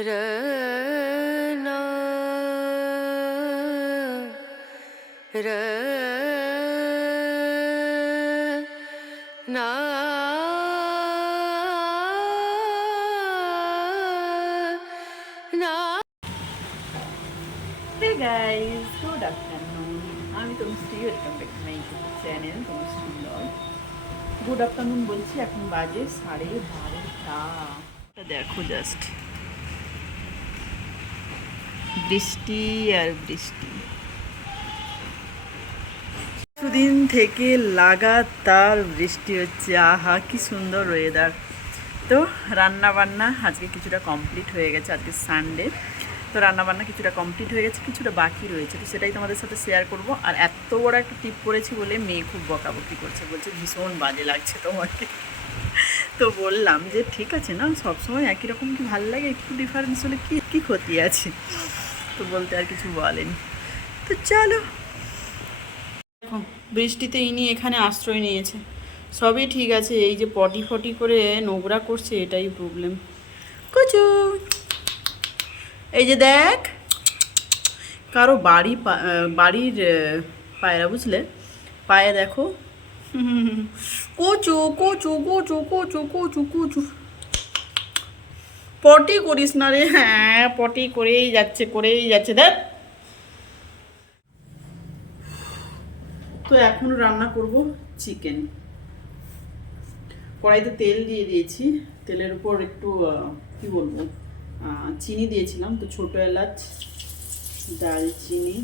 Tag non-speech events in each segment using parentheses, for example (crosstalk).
रना रना ना hey guys good afternoon আমি Tanushree welcome back to my YouTube channel Tanushree vlog good afternoon বলছি এখন বাজে সাড়ে বারোটা তা দেখো জাস্ট বৃষ্টি আর বৃষ্টি। কিছুদিন থেকে লাগাতার বৃষ্টি হচ্ছে। আহা, কি সুন্দর ওয়েদার তো রান্না বান্না আজকে কিছুটা কমপ্লিট হয়ে গেছে, আজকে সানডে তো রান্না বান্না কিছুটা কমপ্লিট হয়ে গেছে, কিছুটা বাকি রয়েছে। তো সেটাই তোমাদের সাথে শেয়ার করব। আর এত বড় একটা টিপ করেছি বলে মেয়ে খুব বকাবকি করছে। বলছে ভীষণ বাজে লাগছে তোমাকে। তো বললাম যে ঠিক আছে না, সবসময় একই রকম কি ভালো লাগে? একটু ডিফারেন্স হলে কি, কী ক্ষতি আছে? তো বলতে আর কিছু বলেনি। তো চলো। বৃষ্টিতে ইনি এখানে আশ্রয় নিয়েছে। সবই ঠিক আছে, এই যে পটি ফটি করে নোংরা করছে, এটাই প্রবলেম কচু! এই যে দেখ, কারও বাড়ি বাড়ির পায়রা বুঝলে? পায়ে দেখো (laughs) কচু কচু কচু কচু কচু কচু। পটি করিস না রে হ্যাঁ পটি করেই যাচ্ছে করেই যাচ্ছে, দেখ। তো এখন রান্না করব চিকেন। কড়াইতে তেল দিয়ে দিয়েছি। তেলের উপর একটু কি বলব চিনি দিয়েছিলাম, তো ছোটো এলাচ দালচিনি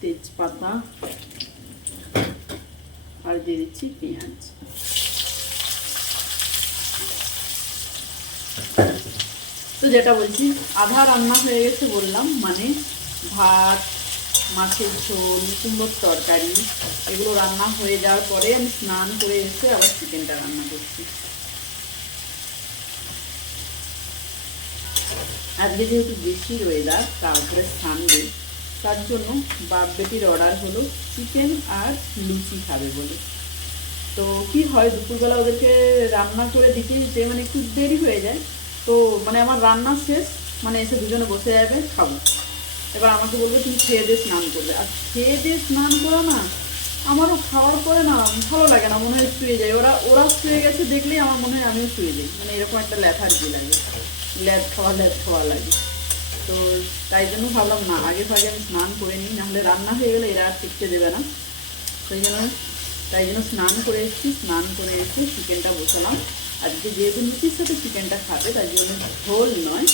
তেজপাতা আর দিয়ে দিচ্ছি পেঁয়াজ। তো যেটা বলছি, আধা রান্না হয়ে গেছে বললাম মানে ভাত, মাছের ঝোল, কুমড়োর তরকারি, এগুলো রান্না হয়ে যাওয়ার পরে আমি স্নান করে এসে আবার চিকেনটা রান্না করছি। আজকে যেহেতু বৃষ্টির ওয়েদার তারপরে সানডে তার জন্য বাপ বেটির অর্ডার হলো চিকেন আর লুচি খাবে বলে। তো কি হয়, দুপুরবেলা ওদেরকে রান্না করে দিতে দিতে মানে একটু দেরি হয়ে যায়, তো মানে আমার রান্না শেষ মানে এসে দুজনে বসে যাবে, খাব। এবার আমাকে বলবে, তুমি খেয়ে দিয়ে স্নান করবে। আর খেয়ে দিয়ে স্নান করা না, আমারও খাওয়ার পরে না ভালো লাগে না, মনে হয় শুয়ে যায়। ওরা ওরা শুয়ে গেছে দেখলেই আমার মনে হয় আমিও শুয়ে যাই। মানে এরকম একটা ল্যাথার্জি লাগে। ল্যাদ খাওয়া ল্যাদ খাওয়া লাগে। তো তাই জন্য ভাবলাম, না, আগে ভাগে আমি স্নান করে নিই, নাহলে রান্না হয়ে গেলে এরা আর শিখতে দেবে না। সেই জন্য, তাই জন্য স্নান করে এসেছি, স্নান করে এসে চিকেনটা বসালাম। আজকে যেহেতু লুচির সাথে চিকেনটা খাবে, তাই জন্য ঝোল নয়।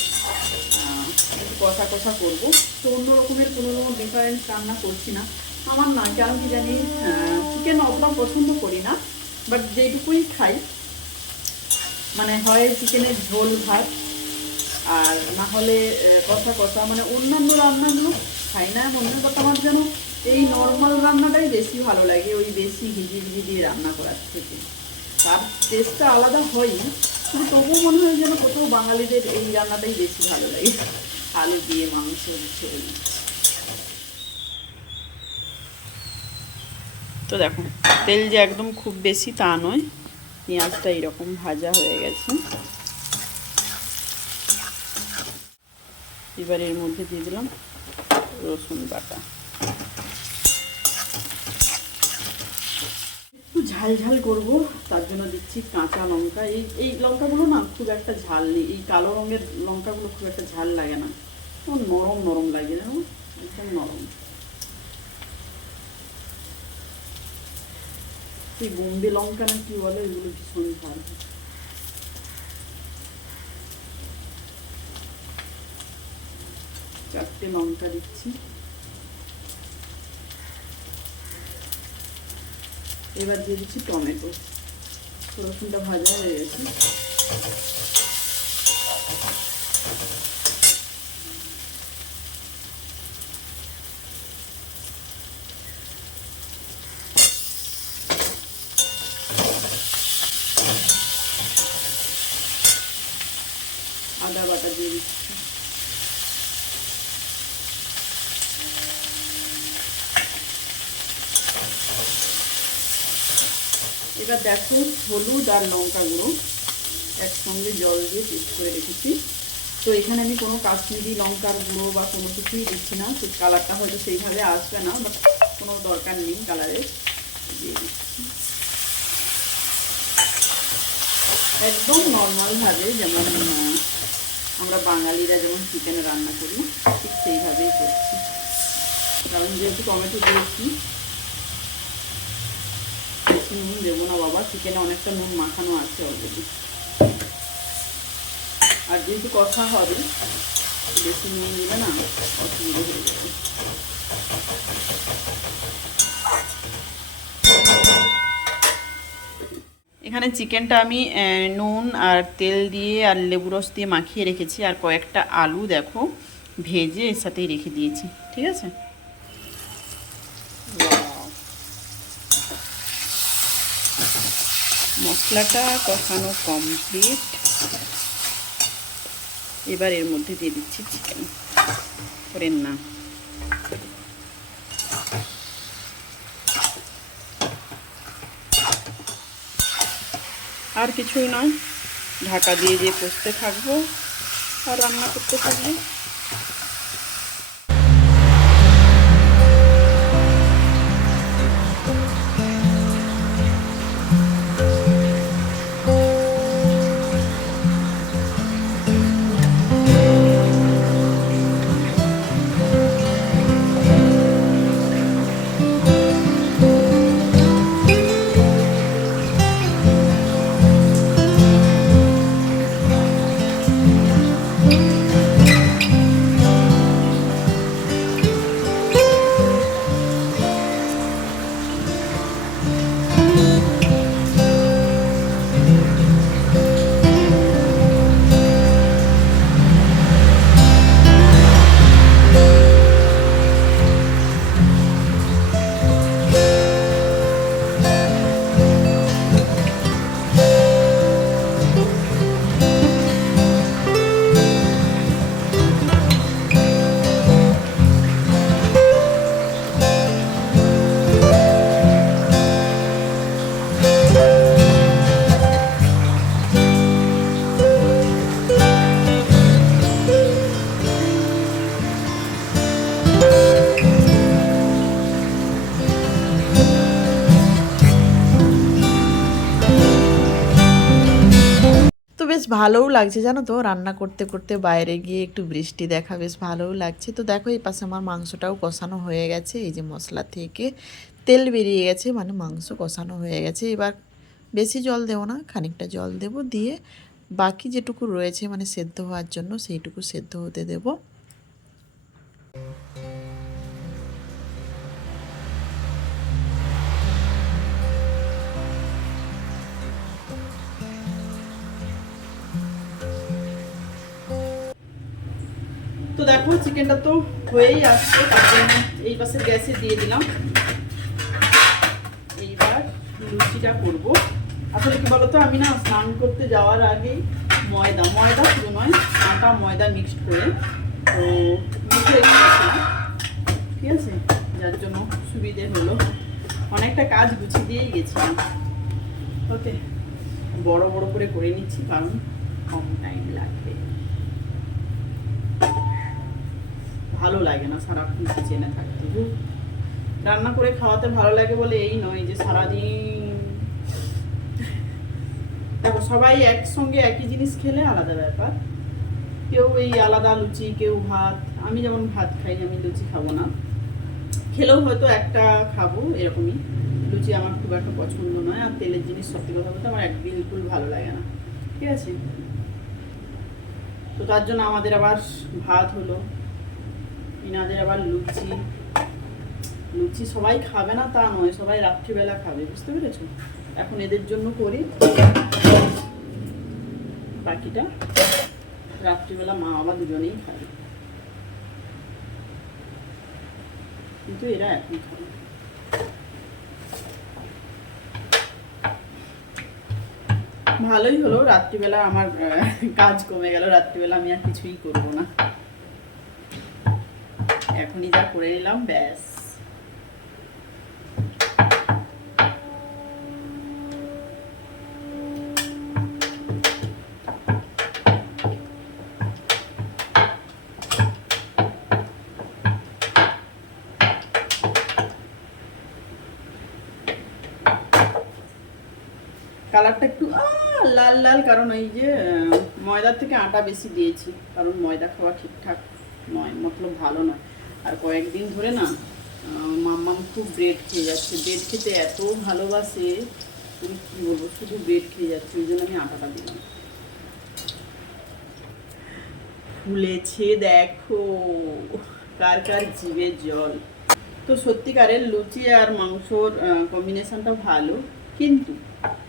একটু কষা কষা করব। তো অন্য রকমের কোনো রকম ডিফারেন্স রান্না করছি না। আমার না কেন কি জানি চিকেন অতটা পছন্দ করি না বাট যেটুকুই খাই মানে হয় চিকেনের ঝোল ভাত আর না হলে কষা কষা মানে অন্যান্য রান্নাগুলো খাই না অন্য কথা আমার যেন এই নর্মাল রান্নাটাই বেশি ভালো লাগে, ওই বেশি ভিজি ভিজি দিয়ে রান্না করার থেকে। তার টেস্টটা আলাদা হয়ই, কিন্তু তবুও মনে হয় যেন কোথাও বাঙালিদের এই রান্নাটাই বেশি ভালো লাগে, আলু দিয়ে মাংস ঝোল। তো দেখো, তেল যে একদম খুব বেশি তা নয়, পেঁয়াজটা এরকম ভাজা হয়ে গেছে। এবার এর মধ্যে দিয়ে দিলাম রসুন বাটা। একটু ঝাল ঝাল করব, তার জন্য দিচ্ছি কাঁচা লঙ্কা। এই এই লঙ্কাগুলো না খুব একটা ঝাল নেই, এই কালো রঙের লঙ্কাগুলো খুব একটা ঝাল লাগে না। নরম নরম লাগে না একদম নরম। এই বোম্বে লঙ্কা না কি বলে, এগুলো ভীষণ ঝাল। চারটে লঙ্কা দিচ্ছি এবার দিয়ে দিচ্ছি টমেটো রসুনটা ভাজা হয়ে গেছে আদা বাটা দিয়ে দিচ্ছি এবার দেখো হলুদ আর লঙ্কা গুঁড়ো একসঙ্গে জল দিয়ে পেস্ট করে রেখেছি। তো এখানে আমি কোনো কাশ্মীরি লঙ্কার গুঁড়ো বা কোনো কিছুই দিচ্ছি না। তো কালারটা হয়তো সেইভাবে আসবে না, বাট কোনো দরকার নেই কালারের দিয়ে দিচ্ছি একদম নর্মালভাবে যেমন আমরা বাঙালিরা যেমন চিকেন রান্না করি, ঠিক সেইভাবেই করছি। কারণ যেহেতু টমেটো দিয়েছি বেশি নুন দেবো না বাবা চিকেনে অনেকটা নুন মাখানো আছে অলরেডি আর যেহেতু কষা হবে, বেশি নুন দিলে না অসুবিধা হয়ে যাবে। এখানে চিকেনটা আমি নুন আর তেল দিয়ে আর লেবু রস দিয়ে মাখিয়ে রেখেছি, আর কয়েকটা আলু দেখো, ভেজে এর সাথেই রেখে দিয়েছি, ঠিক আছে? মশলাটা কষানো কমপ্লিট এবার এর মধ্যে দিয়ে দিচ্ছি চিকেন করেন না। আর কিছুই নয়। ঢাকা দিয়ে দিয়ে কষতে থাকব আর রান্না করতে থাকব। ভালোও লাগছে, জানো তো? রান্না করতে করতে বাইরে গিয়ে একটু বৃষ্টি দেখা বেশ ভালোও লাগছে। তো দেখো, এই পাশে আমার মাংসটাও কষানো হয়ে গেছে। এই যে মশলা থেকে তেল বেরিয়ে গেছে মানে মাংস কষানো হয়ে গেছে। এবার বেশি জল দেবো না, খানিকটা জল দেব। দিয়ে বাকি যেটুকু রয়েছে মানে সেদ্ধ হওয়ার জন্য, সেইটুকু সেদ্ধ হতে দেবো। তো দেখো চিকেনটা তো হয়েই আসছে তার জন্য এই পাশে গ্যাসে দিয়ে দিলাম। এইবার লুচিটা করব। আসলে কি বলতো, আমি না স্নান করতে যাওয়ার আগেই ময়দা ময়দা শুধু নয়, আটা, ময়দা মিক্সড করে, তো মুখে রেখেছিলাম। ঠিক আছে? যার জন্য সুবিধে হলো। অনেকটা কাজ গুছিয়ে দিয়েই গেছিলাম। ওকে, বড় বড় করে করে নিচ্ছি, কারণ কম টাইম লাগবে। ভালো লাগে না সারাক্ষণ কিচেনে থাকতে। রান্না করে খাওয়াতে ভালো লাগে বলে এই নয় যে সারাদিন দেখো, সবাই একসঙ্গে একই জিনিস খেলে আলাদা ব্যাপার। কেউ এই আলাদা লুচি, কেউ ভাত। আমি যেমন ভাত খাই, আমি লুচি খাব না। খেলেও হয়তো একটা খাব, এরকমই। লুচি আমার খুব একটা পছন্দ নয় আর তেলের জিনিস সত্যি কথা বলতে আমার এক বিলকুল ভালো লাগে না। ঠিক আছে? তো তার জন্য আমাদের আবার ভাত হলো। ইনাদের আবার লুচি। লুচি সবাই খাবে না তা নয়, সবাই রাত্রিবেলা খাবে, বুঝতে পেরেছ? এখন এদের জন্য করি। বাকিটা রাত্রিবেলা মা বাবা দুজনেই খাবে। কিন্তু এরা এখন খাবে ভালোই হলো, রাত্রিবেলা আমার কাজ কমে গেল, রাত্রিবেলা আমি আর কিছুই করব না। এখনই যা করে নিলাম, ব্যাস। কালারটা একটু লাল লাল, কারণ ওই যে ময়দার থেকে আটা বেশি দিয়েছি, কারণ ময়দা খাওয়া ঠিকঠাক নয়, মতলব ভালো নয়। আর কয়েকদিন ধরে না মাম্মাম খুব ব্রেড খেয়ে যাচ্ছে। ব্রেড খেতে এত ভালোবাসে তুমি কী বলব, শুধু ব্রেড খেয়ে যাচ্ছে, ওই জন্য আমি আটাটা দিলাম। ফুলেছে, দেখো, কার কার জিভের জল। তো সত্যিকারের লুচি আর মাংসর কম্বিনেশনটা ভালো, কিন্তু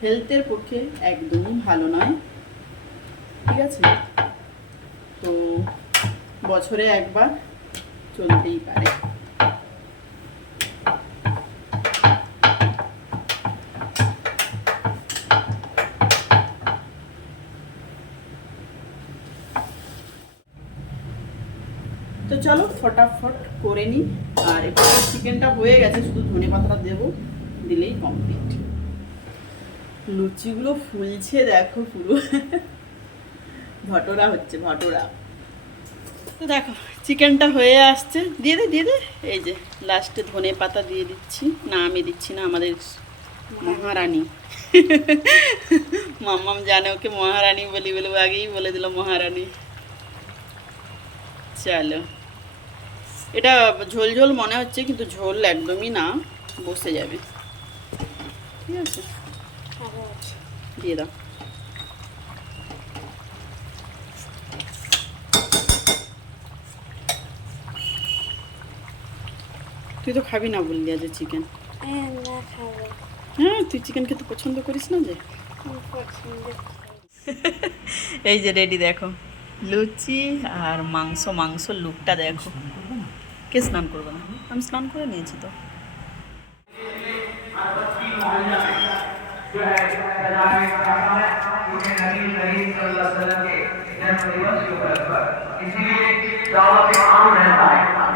হেলথের পক্ষে একদমই ভালো নয়। ঠিক আছে? তো বছরে একবার চলতেই পারে। তো চলো ফটাফট করে নিই। আর এবার চিকেনটা হয়ে গেছে, শুধু ধনে পাতাটা দেবো, দিলেই কমপ্লিট লুচিগুলো ফুলছে দেখো পুরো। ভটোরা হচ্ছে, ভটোরা। তো দেখো চিকেনটা হয়ে আসছে। দিয়ে দে দিয়ে দে। এই যে লাস্টে ধনে পাতা দিয়ে দিচ্ছি। না আমি দিচ্ছি না আমাদের মহারানী। (laughs) মাম্মাম জানে ওকে মহারানী বলি বলে ও আগেই বলে দিল মহারানী। চলো। এটা ঝোল ঝোল মনে হচ্ছে কিন্তু ঝোল একদমই না বসে যাবে। ঠিক আছে। দিয়ে দাও। তুই তো খাবি না বললি আজ চিকেন হ্যাঁ না খাবো হ্যাঁ তুই চিকেন খেতে পছন্দ করিস না যে আমি পছন্দ করি। (laughs) এই যে রেডি দেখো লুচি আর মাংস মাংস লুকটা দেখো কে স্নান করবে না আমি স্নান করে নিয়েছি তো दावत आम रहता है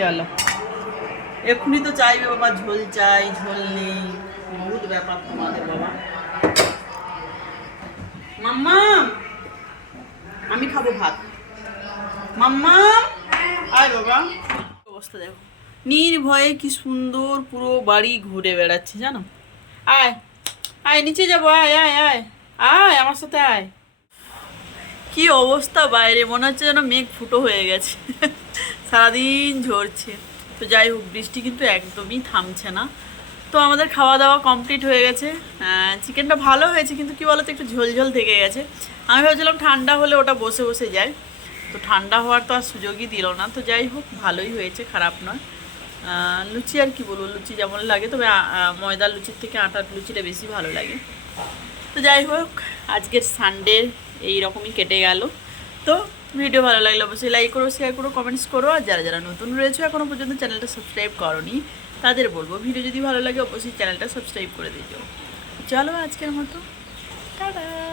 চলো। এক্ষুনি তো চাইবে বাবা, ঝোল চাই, ঝোল নেই। বহুত ব্যাপার তোমাদের বাবা। মাম্মা, আমি খাব ভাত। মাম্মা, আয় বাবা। অবস্থা দেখো। নির্ভয়ে কি সুন্দর পুরো বাড়ি ঘুরে বেড়াচ্ছে, জানো? আয় আয়, নিচে যাব, আয় আয় আয়। আয়, আমার সাথে আয়। কি অবস্থা বাইরে, মনে হচ্ছে যেন মেঘ ফুটো হয়ে গেছে। সারাদিন ঝরছে। তো যাই হোক, বৃষ্টি কিন্তু একদমই থামছে না। তো আমাদের খাওয়া দাওয়া কমপ্লিট হয়ে গেছে। চিকেনটা ভালো হয়েছে, কিন্তু কি বলতো, একটু ঝোল ঝোল থেকে গেছে। আমি ভাবছিলাম ঠান্ডা হলে ওটা বসে বসে যায়। তো ঠান্ডা হওয়ার তো আর সুযোগই দিল না। তো যাই হোক, ভালোই হয়েছে, খারাপ নয়। লুচি আর কি বলব, লুচি যেমন লাগে, তবে ময়দার লুচির থেকে আটার লুচিটা বেশি ভালো লাগে। তো যাই হোক, আজকের সানডে এই রকমই কেটে গেল। তো ভিডিও ভালো লাগলে অবশ্যই লাইক করো শেয়ার করো কমেন্টস করো। আর যারা যারা নতুন রয়েছে এখনও পর্যন্ত চ্যানেলটা সাবস্ক্রাইব করনি, তাদের বলব ভিডিও যদি ভালো লাগে, অবশ্যই চ্যানেলটা সাবস্ক্রাইব করে দিও। চলো আজকের মতো, টাটা।